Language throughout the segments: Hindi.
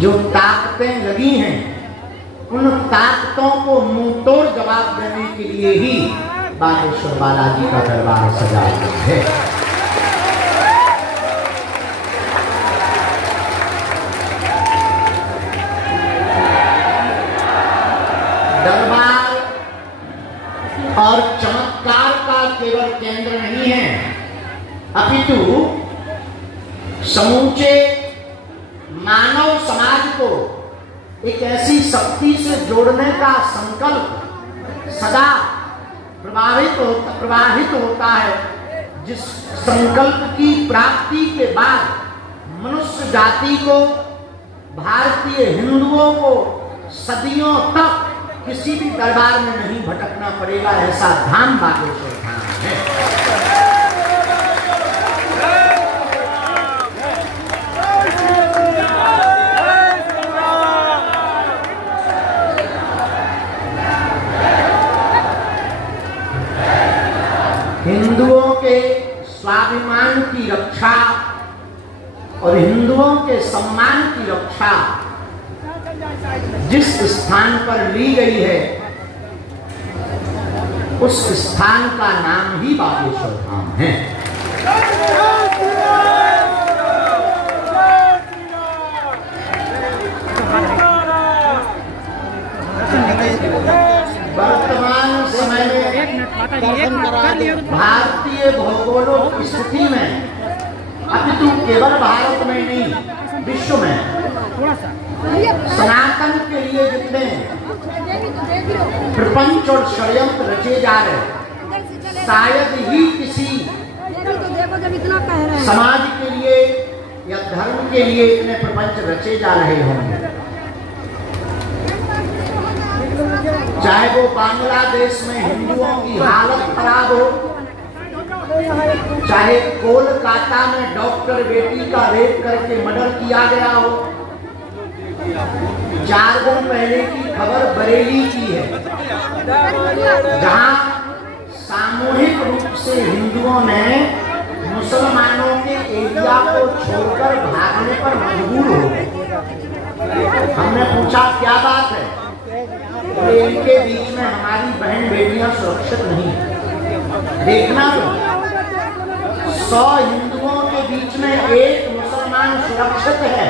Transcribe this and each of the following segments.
जो ताकतें लगी हैं उन ताकतों को मुंह तोड़ जवाब देने के लिए ही बागेश्वर बालाजी का दरबार सजा हुआ है। दरबार और चमत्कार का केवल केंद्र नहीं है, अपितु समूचे मानव समाज को एक ऐसी शक्ति से जोड़ने का संकल्प सदा प्रवाहित होता है, जिस संकल्प की प्राप्ति के बाद मनुष्य जाति को, भारतीय हिंदुओं को सदियों तक किसी भी दरबार में नहीं भटकना पड़ेगा। ऐसा धाम बागेश्वर धाम है। हिंदुओं के स्वाभिमान की रक्षा और हिंदुओं के सम्मान की रक्षा जिस स्थान पर ली गई है, उस स्थान का नाम ही बागेश्वर धाम है। वर्तमान समय में भारतीय भौगोलिक स्थिति में, अपितु केवल भारत में नहीं विश्व में सनातन के लिए जितने प्रपंच और षड्यंत्र रचे जा रहे, शायद ही किसी समाज के लिए या धर्म के लिए इतने प्रपंच रचे जा रहे होंगे। चाहे वो बांग्लादेश में हिंदुओं की हालत खराब हो, चाहे कोलकाता में डॉक्टर बेटी का रेप करके मर्डर किया गया हो, 4 दिन पहले की खबर बरेली की है, जहां सामूहिक रूप से हिंदुओं ने मुसलमानों के एरिया को छोड़कर भागने पर मजबूर हो गए। हमने पूछा क्या बात है, तो इनके बीच में हमारी बहन बेटियां सुरक्षित नहीं है। देखना तो 100 हिंदुओं के बीच में एक मुसलमान सुरक्षित है,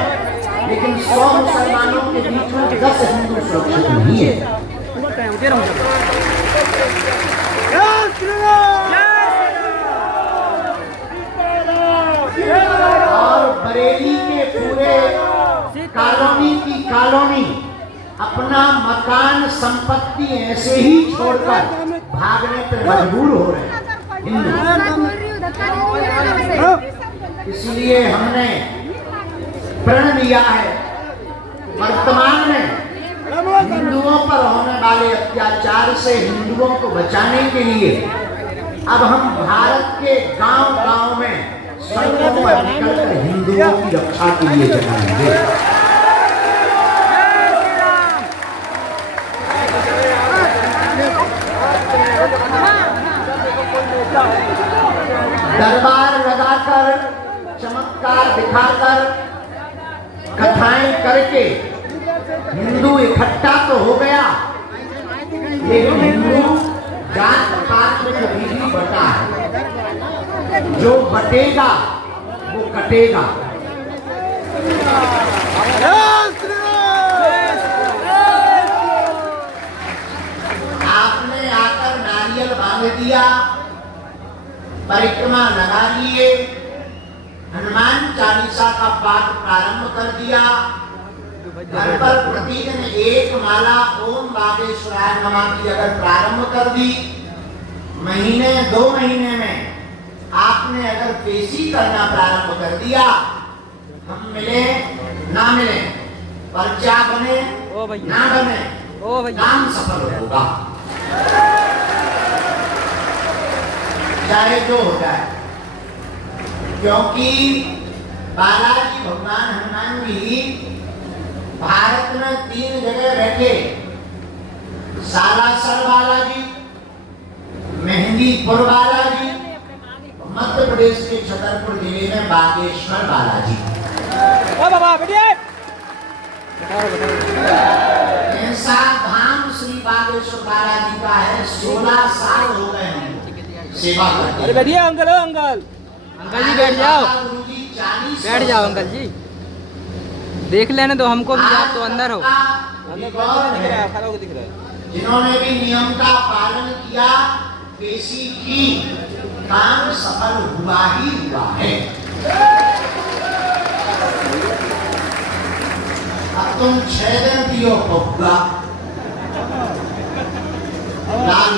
लेकिन 100 मुसलमानों के बीच में 10 हिंदू सुरक्षित नहीं है। और बरेली के पूरे कॉलोनी की कॉलोनी अपना मकान संपत्ति ऐसे ही छोड़कर भागने पर मजबूर हो रहे हैं। इसलिए हमने प्रण लिया है, वर्तमान में हिंदुओं पर होने वाले अत्याचार से हिंदुओं को बचाने के लिए अब हम भारत के गांव-गांव में सड़कों पर निकलकर हिंदुओं की रक्षा के लिए जगाएंगे। दरबार लगाकर, चमत्कार दिखाकर, कथाएं करके हिंदू इकट्ठा तो हो गया, लेकिन हिंदू जात पात में कभी भी बटा है। जो बटेगा वो कटेगा। आपने आकर नारियल बांध दिया, परिक्रमा लगा लिए, हनुमान चालीसा का पाठ प्रारंभ कर दिया, घर पर प्रतिदिन एक माला ओम बागेश्वराय नमः की अगर प्रारंभ कर दी, महीने 2 महीने में आपने अगर पेशी करना प्रारंभ कर दिया, हम मिले ना मिले, पर्चा बने ना बने, काम सफल होगा, चाहे जो होता है। क्योंकि बालाजी भगवान हनुमान जी भारत में 3 जगह बैठे, सालासर बालाजी, मेहंदीपुर बालाजी, मध्य प्रदेश के छतरपुर जिले में बागेश्वर बालाजी। ऐसा धाम श्री बागेश्वर बालाजी का है। 16 साल हो गए हैं सेवा करते। अरे बैठिए अंकल, हो अंकल, अंकल जी बैठ जाओ, बैठ जाओ अंकल जी, देख लेने तो हमको भी, आप तो अंदर हो, दिख रहा है, खड़ा होकर दिख रहा है। जिन्होंने भी नियम का पालन किया, पेशी की, काम सफल हुआ ही हुआ है। अब तुम 6 दिन पियो पप्पा लाल।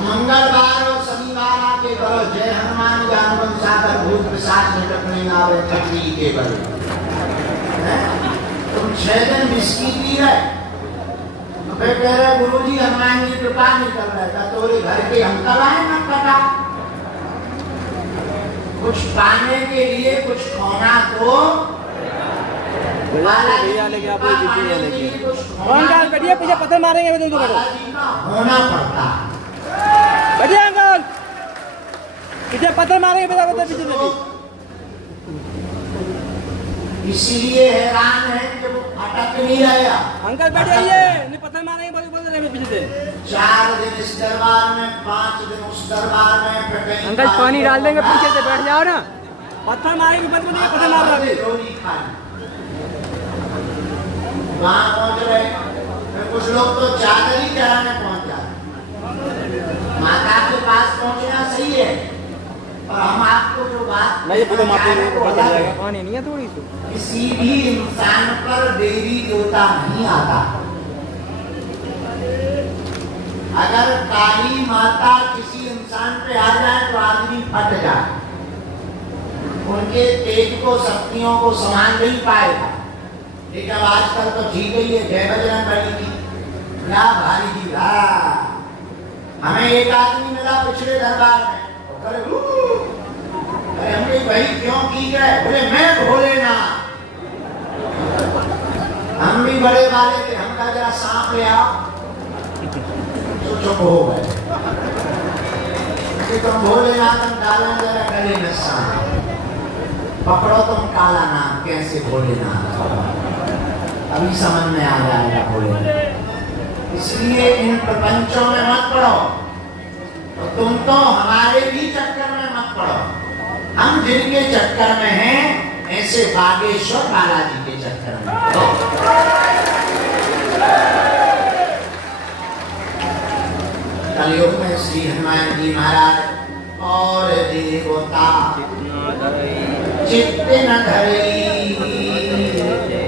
मंगलवार और शनिवार आके करो जय हनुमान ज्ञान सागर भूत पिशाच निकटने आवे चक्री के बल। तुम 6 दिन विस्की पी रहे, फिर कह रहे गुरुजी हनुमान जी कृपा नहीं कर रहे था, तो घर के अंकल आए न कटा। कुछ पाने के लिए कुछ खोना तो अंकल बैठिए, पीछे पत्थर मारेंगे होना पड़ता। बैठिए अंकल, पीछे पत्थर मारेंगे पीछे। इसीलिए हैरान है कि वो अटक नहीं आया। अंकल बैठ जाइए, पत्थर मारेंगे पीछे से। 4 दिन इस दरबार में, 5 दिन उस दरबार में। अंकल पानी डाल देंगे पीछे से, बैठ जाओ ना, पत्थर मारेंगे पत्थर मार रहा। वहाँ पहुँच रहे, कुछ लोग तो चादर ही चढ़ाने पहुँच जाते। माता के पास पहुँचना सही है, और हम आपको जो बात पानी नहीं है थोड़ी सी, किसी भी इंसान पर देवी देवता नहीं आता। अगर काली माता किसी इंसान पे आ जाए तो आदमी फट जाए, उनके तेज को, शक्तियों को संभाल नहीं पाएगा। लेकिन आजकल तो ठीक ही है, जय बजरंग बली की क्या भारी जी। हमें एक आदमी मिला पिछले दरबार में, अरे हमने भाई क्यों की गए, बोले मैं भोलेनाथ। हम भी बड़े वाले थे, हम कहा जरा सांप ले आओ, तो चुप हो गए। तुम भोलेनाथ हम डालें जरा गले में सांप, पकड़ो तुम काला नाम, कैसे भोलेनाथ, अभी समझ में आ जाएगा भोलेनाथ। इसलिए इन प्रपंचों में मत पड़ो, तो तुम तो हमारे भी चक्कर में मत पड़ो। हम जिनके चक्कर में हैं, ऐसे बागेश्वर बालाजी के चक्कर में तो। कलयुग में श्री हनुमान जी महाराज और देवता चित्त न धरी,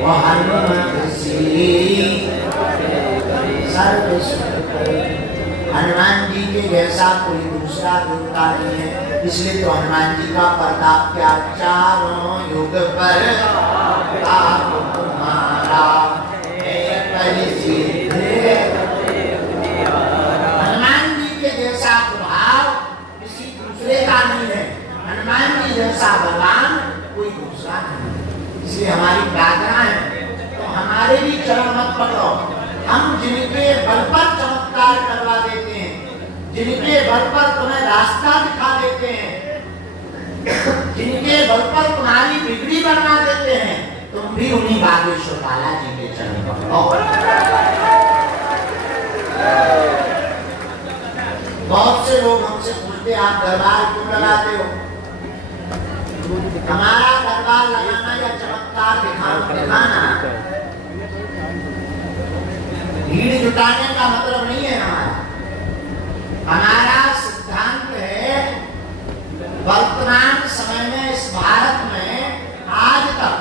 हनुमत से सर्व सुख। हनुमान जी के जैसा कोई दूसरा देवता नहीं है, इसलिए तो हनुमान जी का प्रताप क्या, चारों युग पर आप तुम्हारा हनुमान जी के जैसा प्रभाव किसी दूसरे का नहीं है, हनुमान जी जैसा बलवान कोई दूसरा नहीं। इसलिए हमारी प्रार्थना है, तो हमारे भी चरण मत पकड़ो। हम जिनके बल पर चमत्कार करवा देते हैं, जिनके बल पर तुम्हें रास्ता दिखा देते हैं, जिनके बल पर तुम्हारी बिगड़ी बना देते हैं, तुम भी उन्हीं बागेश्वर बालाजी के चरण पकड़ो। बहुत से लोग हमसे पूछते आप दरबार क्यों लगाते हो? हमारा दरबार लगाना या चमत्कार दिखाना भीड़ जुटाने का मतलब नहीं है। हमारा सिद्धांत है, वर्तमान समय में इस भारत में आज तक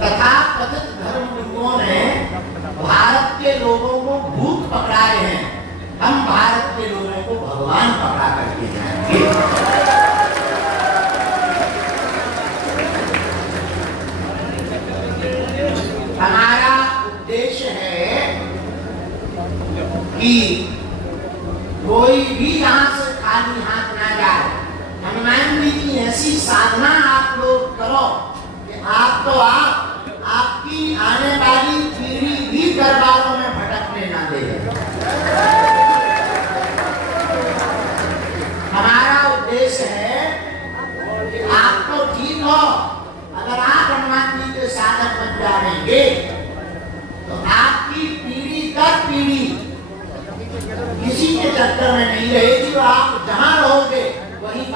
तथाकथित धर्म गुरुओं ने भारत के लोगों को भूत पकड़ाए हैं, हम भारत के लोगों को भगवान पकड़ा करके जाएंगे। हमारा उद्देश्य है कि कोई भी यहाँ से खाली हाथ ना जाए। हनुमान जी की ऐसी साधना आप लोग करो कि आपकी आने वाली पीढ़ी भी दरबारों में भटकने ना दे। हमारा उद्देश्य है कि आप तो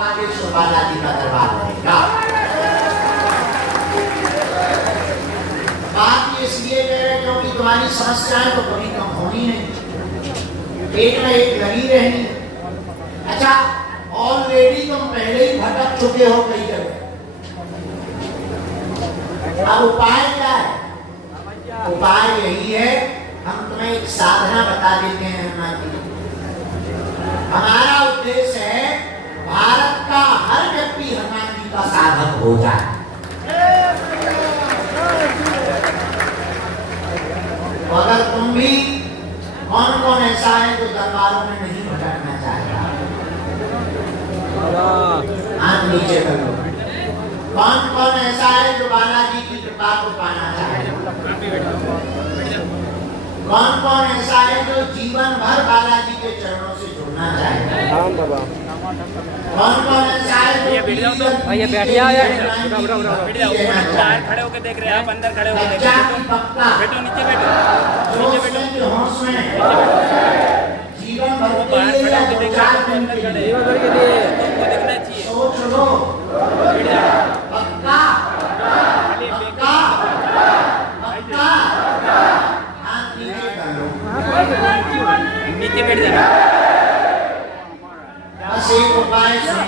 बागेश्वर बालाजी का दरबार रहेगा। बात ये इसलिए कह रहे क्योंकि तुम्हारी समस्याएं तो कभी कम होनी नहीं, एक न एक लगी रहनी। अच्छा, ऑलरेडी तुम पहले ही भटक चुके हो कई जगह। अब उपाय क्या है? उपाय यही है, हम तुम्हें एक साधना बता देते हैं हनुमान जी। हमारा उद्देश्य है भारत का हर व्यक्ति हनुमान जी का साधक हो जाए। अगर तुम भी, कौन कौन ऐसा है जो दरबारों में नहीं भटकना चाहेगा? हाथ नीचे कर लो। कौन कौन ऐसा है जो बालाजी की कृपा को पाना चाहेगा? कौन कौन ऐसा है जो जीवन भर बालाजी के चरणों से जुड़ना चाहेगा? कौन कौन ऐसा है जो बैठ जाओ यार, खड़े होकर देख रहे हैं आप, अंदर खड़े होकर देख रहे हैं। बैठो, नीचे बैठो, होश में जीवन भर के बाहर लिए खड़े या होकर दो देख चार रहे दिन हैं, के अंदर लिए तुमको दिखना चाहिए। सोच लो, पक्का पक्का पक्का। हाथ नीचे कर लो। नीचे बैठ जाना। बस एक उपाय सुनो,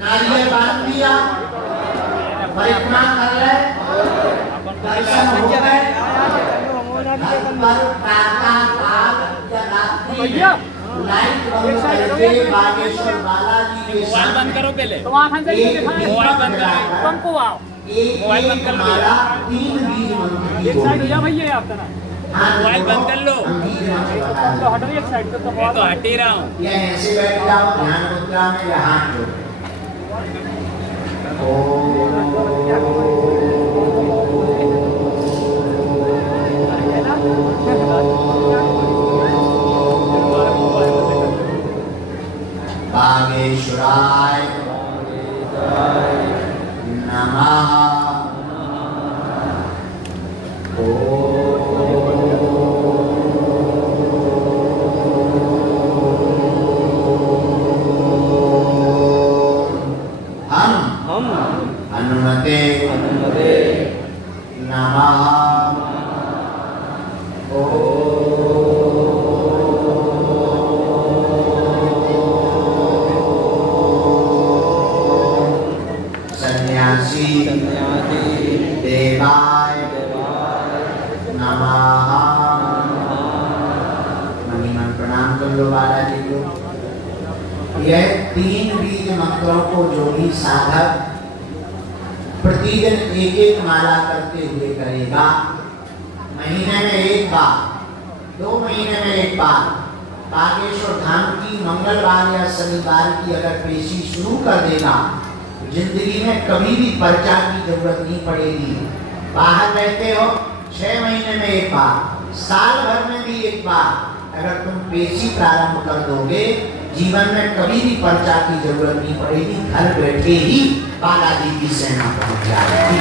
नारियल बांध दिया, परिक्रमा कर ले, दर्शन हो गए, घर पर प्रातः काल या रात्रि लाइट बंद करके बागेश्वर बालाजी के मोबाइल बंद करो पहले। मोबाइल बंद करो। तुमको आओ मोबाइल बंद कर लो। 3 बीज मंत्र एक साइड हो जा भैया आपका ना। मोबाइल बंद कर लो। तो हट रही एक साइड से, तो हट ही रहा हूँ। या ऐसे बैठ जाओ ध्यान मुद्रा में या हाथ जोड़ो। बागेश्वराय नमः। हम हनुमते नमः। सन्यासी देवाय नमः। मणिमन प्रणाम कर लो बालाजी को। यह 3 बीज मंत्रों को जो भी साधक प्रतिदिन एक एक माला करते हुए करेगा, महीने में एक बार, 2 महीने में एक बार, बागेश्वर धाम की मंगलवार या शनिवार की अगर पेशी शुरू कर देगा, जिंदगी में कभी भी पर्चा की जरूरत नहीं पड़ेगी। बाहर रहते हो 6 महीने में एक बार, साल भर में भी एक बार अगर तुम पेशी प्रारंभ कर दोगे, जीवन में कभी भी पर्चा की जरूरत नहीं पड़ेगी। घर बैठे ही बालाजी की सेना पहुंच जाएगी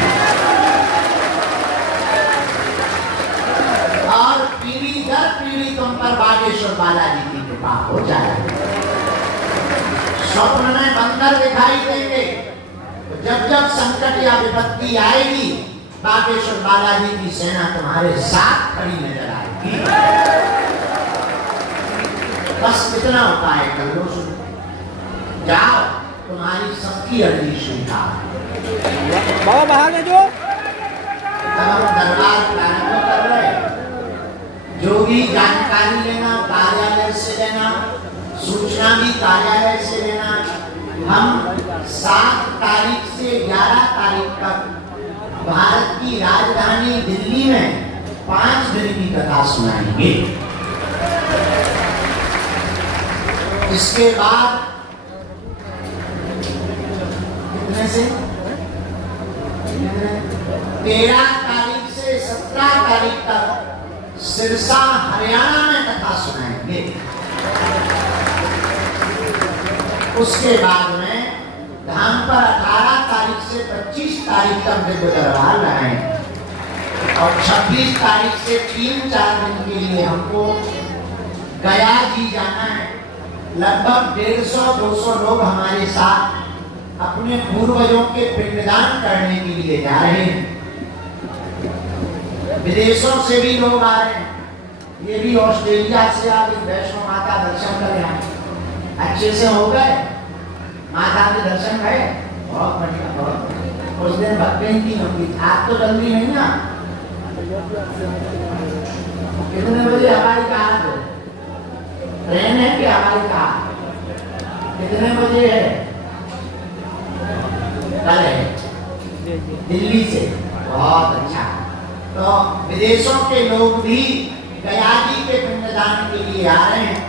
और पीढ़ी दर पीढ़ी तुम पर बागेश्वर बालाजी की कृपा हो जाएगी। स्वप्न में बंदर दिखाई देंगे, तो जब जब संकट या विपत्ति आएगी, बागेश्वर बालाजी की सेना तुम्हारे साथ खड़ी नजर आएगी। बस इतना उपाय कर लो, जाओ, तुम्हारी सबकी अर्जी स्वीकार। बाबा बाहर में जो हम दरबार प्रारंभ कर रहे, जो भी जानकारी लेना कार्यालय से लेना, सूचना भी कार्यालय से लेना। हम 7 तारीख से 11 तारीख तक भारत की राजधानी दिल्ली में 5 दिन की कथा सुनाएंगे। इसके बाद कितने से 13 तारीख से 17 तारीख तक सिरसा हरियाणा में कथा सुनाएंगे। उसके बाद में धाम पर 18 तारीख से 25 तारीख तक दिव्य दरबार लगाएंगे और 26 तारीख से 3-4 दिन के लिए हमको गया जी जाना है। लगभग 150-200 लोग हमारे साथ अपने पूर्वजों के पिंडदान करने के लिए जा रहे हैं। विदेशों से भी लोग आ रहे हैं, ये भी ऑस्ट्रेलिया से आके वैष्णो माता दर्शन कर आए। अच्छे से हो गए, माता के दर्शन गए, बहुत बढ़िया, बहुत बढ़िया। उस दिन भक्ति की होगी, आप तो जल्दी नहीं ना। कितने बजे हमारी कार है? ट्रेन है कि हमारी कार? कितने बजे है? कल है दिल्ली से। बहुत अच्छा। तो विदेशों के लोग भी गया जी के पिंडदान के लिए आ रहे हैं।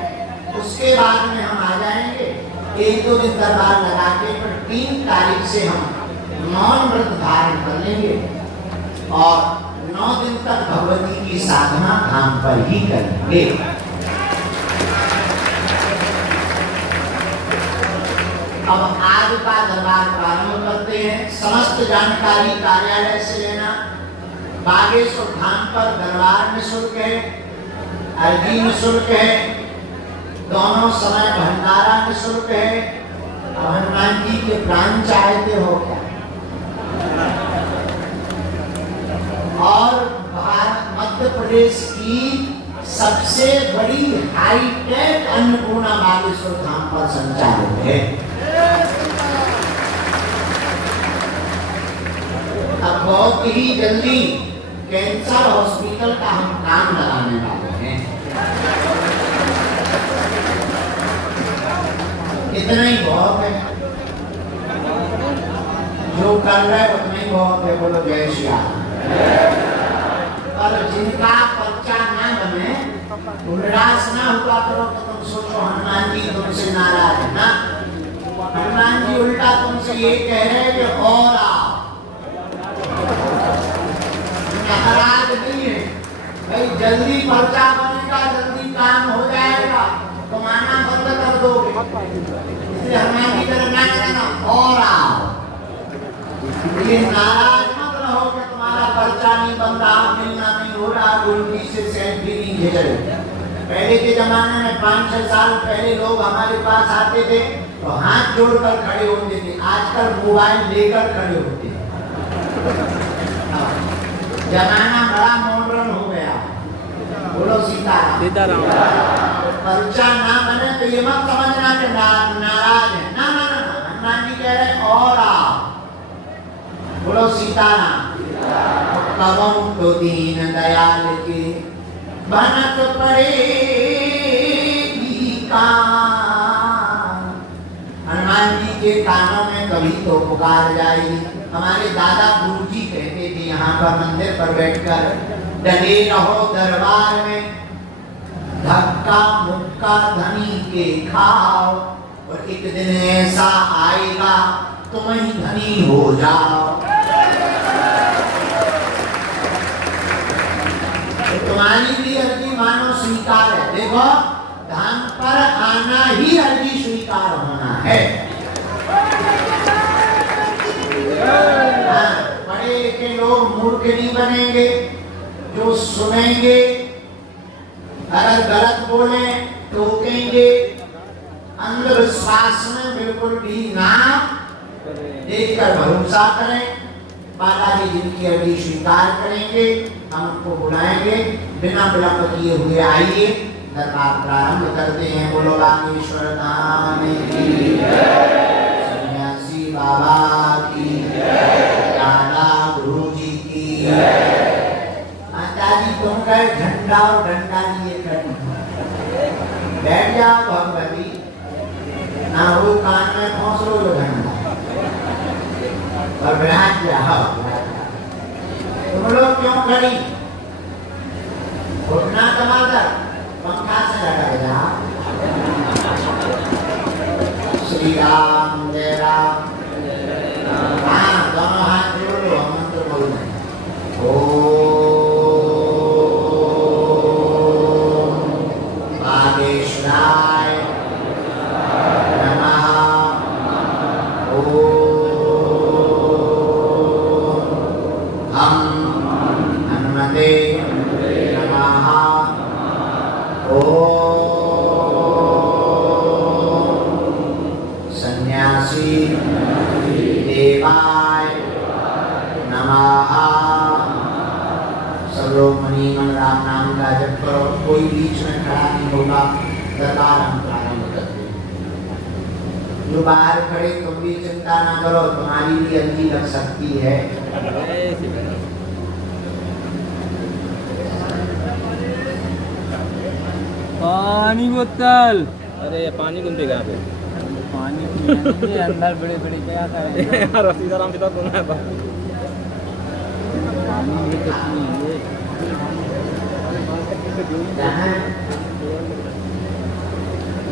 उसके बाद में हम आ जाएंगे, 1-2 दिन दरबार लगा के, पर 3 तारीख से हम मौन व्रत धारण कर लेंगे और 9 दिन तक भगवती की साधना धाम पर ही करेंगे। अब आज का दरबार प्रारंभ करते हैं। समस्त जानकारी कार्यालय से लेना। बागेश्वर धाम पर दरबार निःशुल्क है, अर्जी निःशुल्क है, दोनों समय भंडारा निःशुल्क है। हनुमान जी के प्राण चाहते हो क्या? और मध्य प्रदेश की सबसे बड़ी हाईटेक अन्नपूर्णा बागेश्वर धाम पर संचालित है। अब बहुत ही जल्दी कैंसर हॉस्पिटल का हम काम लगाने वाले हैं। इतना ही बहुत है, जो कर रहे उतना ही बहुत है। बोलो जय श्री राम। और जिनका पर्चा ना बने, उल्लास ना हुआ करो तो तुम सोचो हनुमान जी तुमसे नाराज है ना। हनुमान जी उल्टा तुमसे ये कह रहे हैं कि और आओ। नाराज नहीं है भाई, जल्दी पर्चा बनेगा, जल्दी काम हो जाएगा, तुम आना बंद कर दोगे। इसलिए हनुमान जी करना और आओ। ये नाराज मत रहो कि तुम्हारा पर्चा नहीं बनता, मिलना नहीं हो रहा, गुलकी से सेंट भी नहीं भेजे। पहले के जमाने में 5-6 साल पहले लोग हमारे पास आते थे तो हाथ जोड़कर खड़े होते थे, आजकल मोबाइल लेकर खड़े होते हैं। जमाना बड़ा मॉडर्न हो गया। बोलो सीताराम। पर्चा ना बने तो ये मत समझना कि नाराज है, ना ना ना। हनुमान जी कह रहे और आओ। बोलो सीताराम। कवम तो दीन दयाल के बनत पड़ेगी कान। हनुमान जी के कानों में कभी तो पुकार जाएगी। हमारे दादा गुरु जी कहते थे यहाँ पर मंदिर पर बैठकर, डगे रहो दरबार में, धक्का मुक्का धनी के खाओ, और एक दिन ऐसा आएगा तुम ही धनी हो जाओ। तो तुम्हारी भी अर्जी मानो स्वीकार है। देखो, धाम पर आना ही अर्जी स्वीकार होना है। पढ़े लिखे लोग मूर्ख नहीं बनेंगे, जो सुनेंगे, अगर गलत बोले टोकेंगे, अंधविश्वास में बिल्कुल भी ना देखकर भरोसा करें। बालाजी जिनकी अर्जी स्वीकार करेंगे, हम उनको बुलाएंगे। बिना विलंब किए हुए आइए दरबार प्रारंभ करते हैं। बोलो बागेश्वर धाम की जय, सन्यासी बाबा की जय, दादा गुरु जी की जय। माताजी तुम गए झंडा और डंडा लिए खड़ी, बैठ जाओ भगवती, ना वो कान में पहुंच लो झंडा और बैठ जाओ। तुम लोग क्यों खड़ी? घुटना कमाकर पंखा से लटक जाओ। श्री राम जय राम। हाँ, दोनों हाथ जोड़ लो, मंत्र बोलना। ओम बागेश्वराय नमः। ओम हम हनुमते नमः। देवाय नमः। सब लोग मनी मन राम नाम का जप करो। कोई बीच में खड़ा नहीं होगा। दरबार हम प्रारंभ करते हैं। जो बाहर खड़े तुम भी चिंता ना करो, तुम्हारी भी अर्जी लग सकती है। पानी बोतल। अरे पानी कौन देगा पे? पानी ये अंदर बड़े बड़े क्या करें यार। सीताराम सीता कौन है? पानी में कुछ नहीं है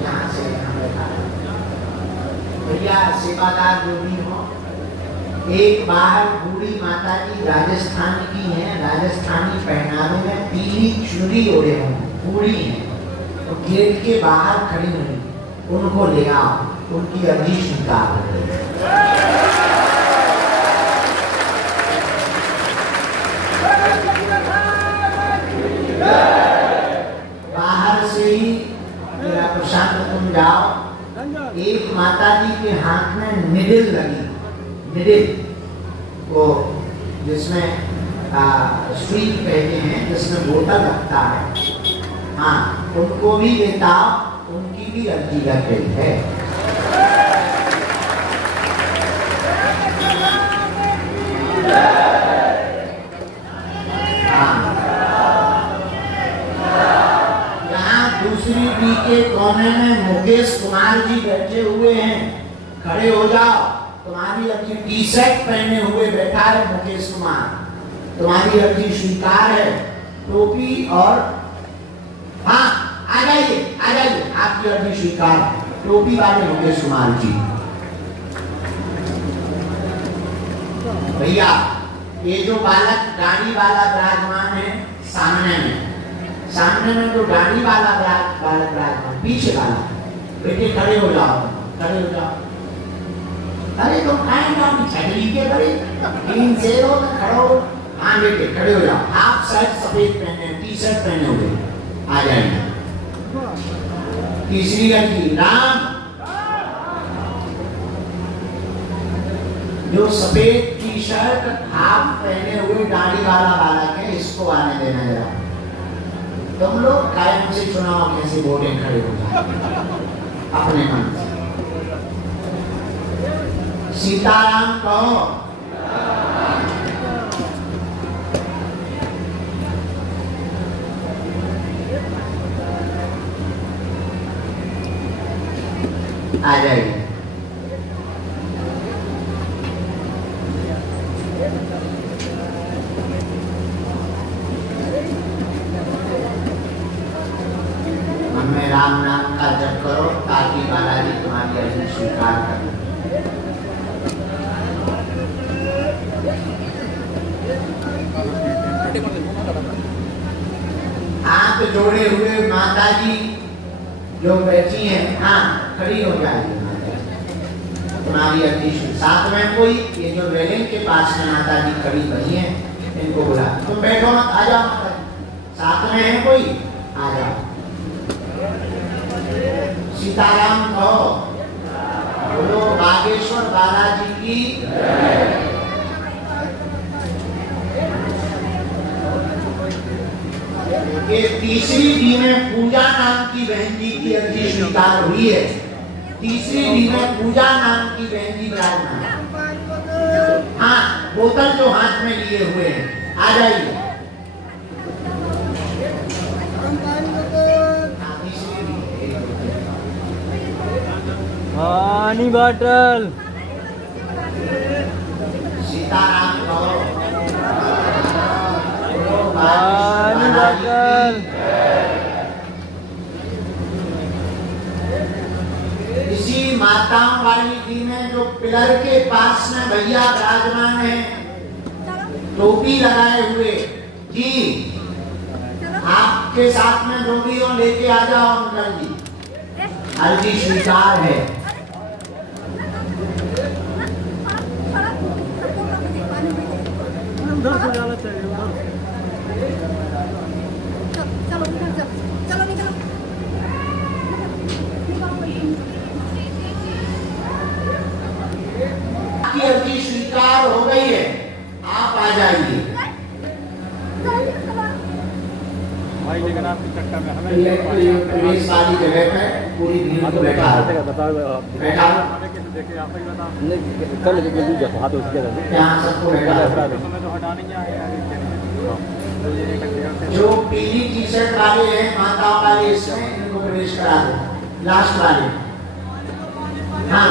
यहाँ से भैया सेवादार जो भी हो, एक बार बूढ़ी माता जी राजस्थान की हैं, राजस्थानी पहनावे में पीली चुनरी ओढ़े होंगे, बूढ़ी हैं, तो गेट के बाहर खड़ी हुई, उनको ले आओ, उनकी अर्जी स्वीकार करें। बाहर से ही मेरा प्रशांत तुम जाओ। एक माता जी के हाथ में निडिल लगी, निडिल वो जिसमें स्ट्रीट कहते हैं, जिसमें बोतल लगता है, हाँ उनको भी लेता, उनकी भी अर्जी लग गई है। दूसरी बी के कोने में मुकेश कुमार जी बैठे हुए हैं, खड़े हो जाओ। तुम्हारी अर्जी टी शर्ट पहने हुए बैठा है मुकेश कुमार, तुम्हारी अर्जी स्वीकार है। टोपी और हाँ आ जाइए, आपकी अर्जी स्वीकार है। टोपी वाले मुकेश कुमार जी। भैया ये जो बालक गाड़ी वाला विराजमान है सामने में जो गाड़ी वाला बालक विराजमान, पीछे वाला, बेटे खड़े हो जाओ, खड़े हो जाओ। अरे तुम आएगा छतरी के बड़े 3 शेरों में खड़ो। हाँ बेटे खड़े हो जाओ। आप शर्ट सफेद पहने, टी शर्ट पहने हुए, आ जाएंगे। तीसरी गलती राम, जो सफेद टी शर्ट हाफ पहने हुए दाढ़ी वाला बालक है, इसको आने देना जरा। तुम लोग कायम से चुनाव कैसे वोटे खड़े हो जाए अपने मन से। सीताराम कहो। आ जाइए। हमें राम नाम का जप करो ताकि बालाजी तुम्हारी अर्जी स्वीकार करें। हाथ जोड़े हुए माता जी जो बैठी हैं, हाँ खड़ी हो जाएगी तुम्हारी अर्जी। साथ में कोई ये जो रेलिंग के पास में माता जी खड़ी बनी है, इनको बुला। तुम बैठो मत, आ जाओ माता जी। साथ में है कोई, आ जाओ। सीताराम कहो। बोलो बागेश्वर बालाजी की। ये तीसरी डी में पूजा नाम की बहन जी की अर्जी स्वीकार हुई है। तीसरी डी में पूजा नाम की बहन जी विराजमान। हाँ बोतल जो हाथ में लिए हुए हैं, आ जाइए। पानी बॉटल। सीताराम कहो। पानी बॉटल। इसी माताओं वाली डी में जो पिलर के पास में भैया विराजमान है, टोपी लगाए हुए जी, आपके साथ में जो भी हो लेके आ जाओ अंकल जी। अर्जी स्वीकार है। आपकी अर्जी स्वीकार हो गई है, आप आ जाइए। भाई लेकिन आपकी चक्कर में हमें प्रवेश वाली जगह पे पूरी भीड़ को बैठा बैठा देखिए आप ही बता कल लेकिन हाथ उसके यहाँ सबको बैठा। तो हटा नहीं आए जो पीली टी शर्ट वाले हैं माताओं वाले, इसमें इनको प्रवेश करा दो। लास्ट वाले, हाँ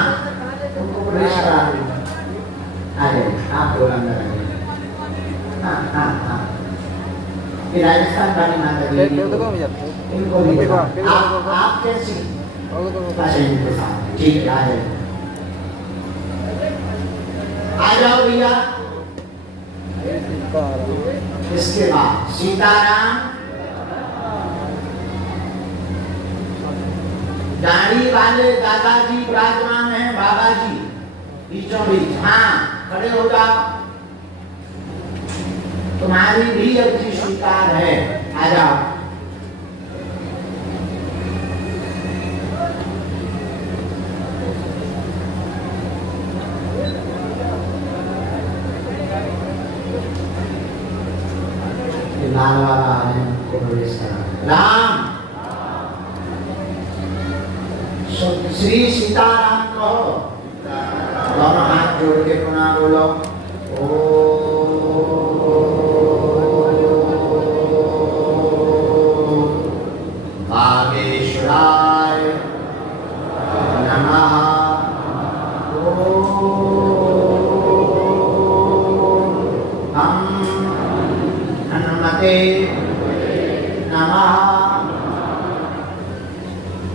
उनको प्रवेश करा दो। अरे आप लोग अंदर आ जाइए। हाँ हाँ हाँ, ये राजस्थान वाली माता जी इनको भी आप कैसी? अच्छा इनके साथ ठीक है, आ जाइए। आ जाओ भैया। इसके बाद सीताराम, दाढ़ी वाले दादाजी विराजमान हैं, बाबा जी बीचों बीच। हाँ खड़े हो जाओ, तुम्हारी भी अर्जी स्वीकार है, आ जाओ। लाल वाला है, उनको प्रवेश करा। राम श्री सीताराम कहो, दोनों हाथ जोड़ के प्रणाम बोलो। बागेश्वराय नमः। हनुमते नमः।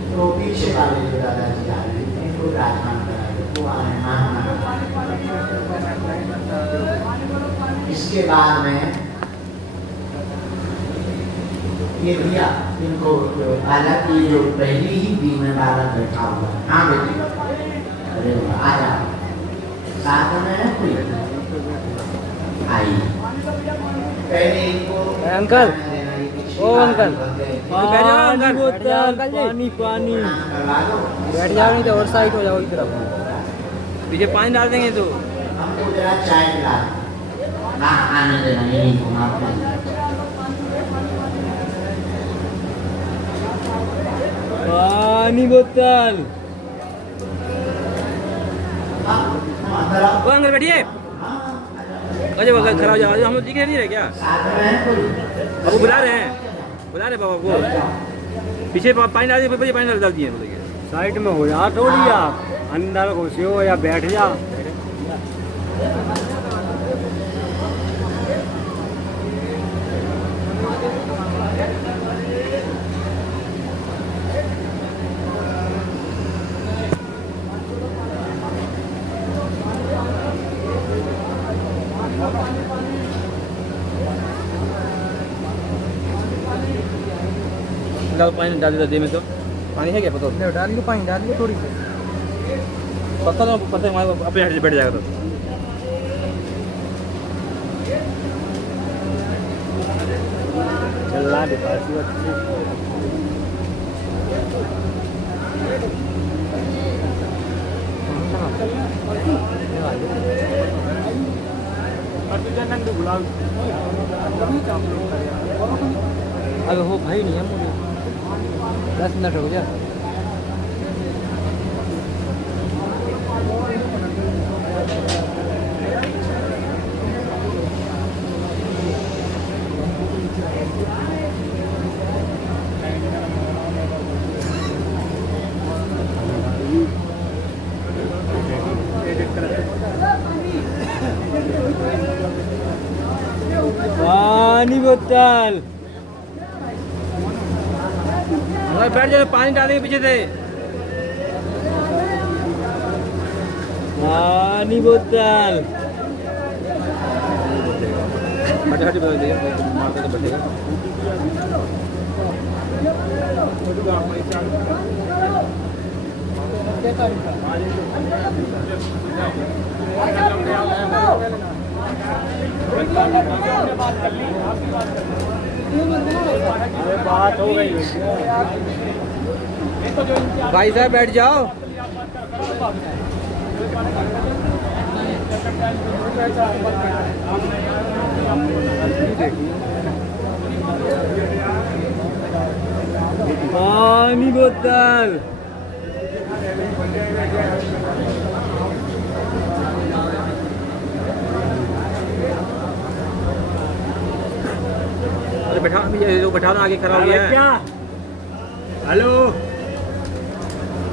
तो पीछे वाले जो दादाजी आ रहे हैं इनको प्रार्थना करा दो, वो आए इसके बाद में ये भैया इनको हालांकि जो पहली ही दी में बालक बैठा हुआ है। हाँ बेटी, अरे आ जाओ, साथ में है कोई? आई पहले इनको अंकल, ओ अंकल बैठ जाओ अंकल, बैठ जाओ अंकल जी। पानी पानी बैठ जाओ, नहीं तो और साइड हो जाओ इधर, पीछे पानी डाल देंगे तो। हमको जरा चाय पिला। हाँ आने देना, यही घुमा पानी बोतल। वो अंकल बैठिए। अजय बगल खड़ा हो जाओ, हम लोग दिख नहीं रहे क्या? वो बुला रहे हैं, बुला रहे बाबा को। पीछे पानी डाल दिए, पानी डाल दिए। साइड में हो जा थोड़ी, आप अंदर घुसे हो या बैठ जा। पानी डाल देता दे में, तो पानी है क्या पता? डाल लो पानी, डाल लो थोड़ी सी। पता ना, पता अपने हाथ से बैठ जाएगा। तो चला दिखाती अच्छी। अरे हो भाई नहीं है मुझे, 10 मिनट हो गया। पानी बोतल बैठ जाओ, पानी डालेंगे पीछे से। पानी बोतल। हटे हटे बता दिए, मारते तो बैठेगा। बात हो गई भाई साहब बैठ जाओ। पानी बोतल अरे बैठा जो बैठा ना आगे खड़ा हो गया है। हेलो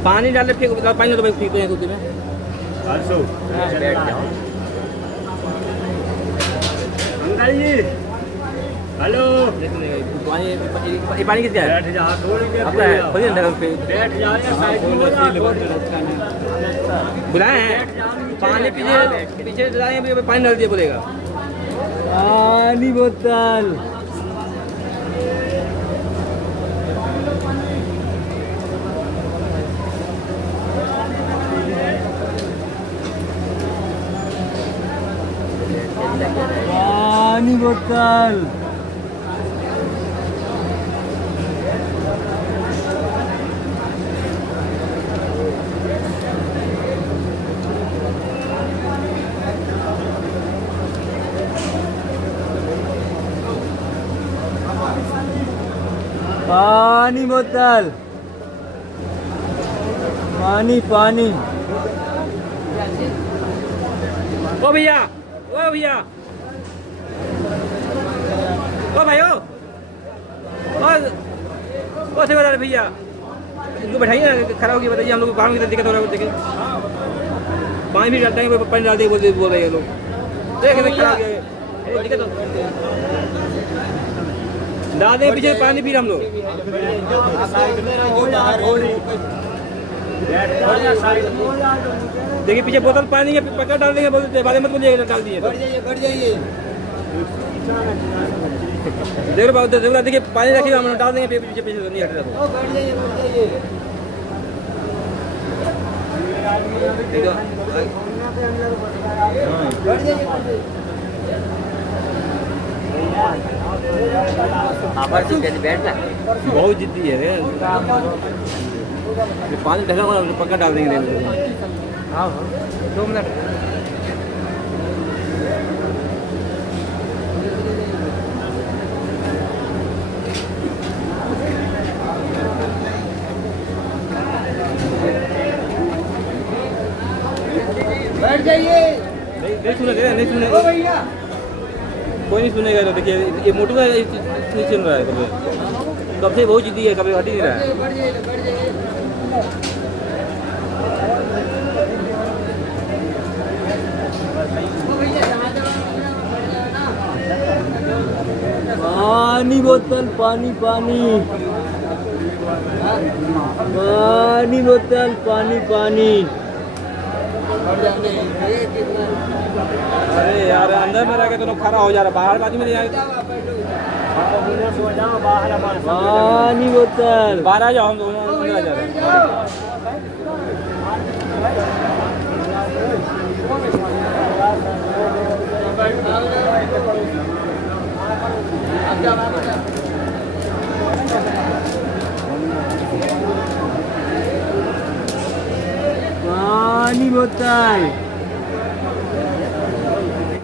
पानी डाल के पानी तो भाई पीते हैं कुछ में। हर्षो बैठ जाओ। अंकल जी हेलो पानी ये पानी किसका है? बैठ जा थोड़ी देर आपका है? खोलिए अंदर पे। बैठ जाओ या साइड में हो जा बुलाए हैं पानी पीछे पीछे डालेंगे पानी डाल दिए बोलेगा। पानी बोतल पानी बोतल पानी बोतल पानी पानी ओ भैया ओ भैया ओ भाई ओ सेवादार भैया इनको बैठाइए ना खड़ा होगी बताइए हम लोग काम की दिक्कत हो रहा है देखें पानी भी डालते हैं पानी डाल देंगे बोल रहे हैं लोग देख खड़ा हो गया दिक्कत डाल देंगे पीछे पानी फिर हम लोग देखिए पीछे बोतल पानी के पकड़ डाल देंगे बोलते बारे मत बोलिए डाल दिए देखो बाबू देखो देखिए पानी रखिएगा हम डाल देंगे पीछे पीछे नहीं हट रहा बहुत जिद्दी है पानी ढला हुआ पक्का डाल देंगे हाँ 2 मिनट बैठ जाइए। नहीं सुनेगा भैया कोई नहीं सुनेगा तो देखिए ये मोटू का नहीं सुन रहा है कब से बहुत जिद्दी है कभी हट ही नहीं रहा है पानी बोतल पानी पानी पानी बोतल पानी पानी अरे यार अंदर में रह के तो लोग खड़ा हो जा रहा बाहर बाजू में नहीं आए पानी बोतल बाहर आ जाओ हम दोनों अंदर आ जा रहे हैं पानी बोतल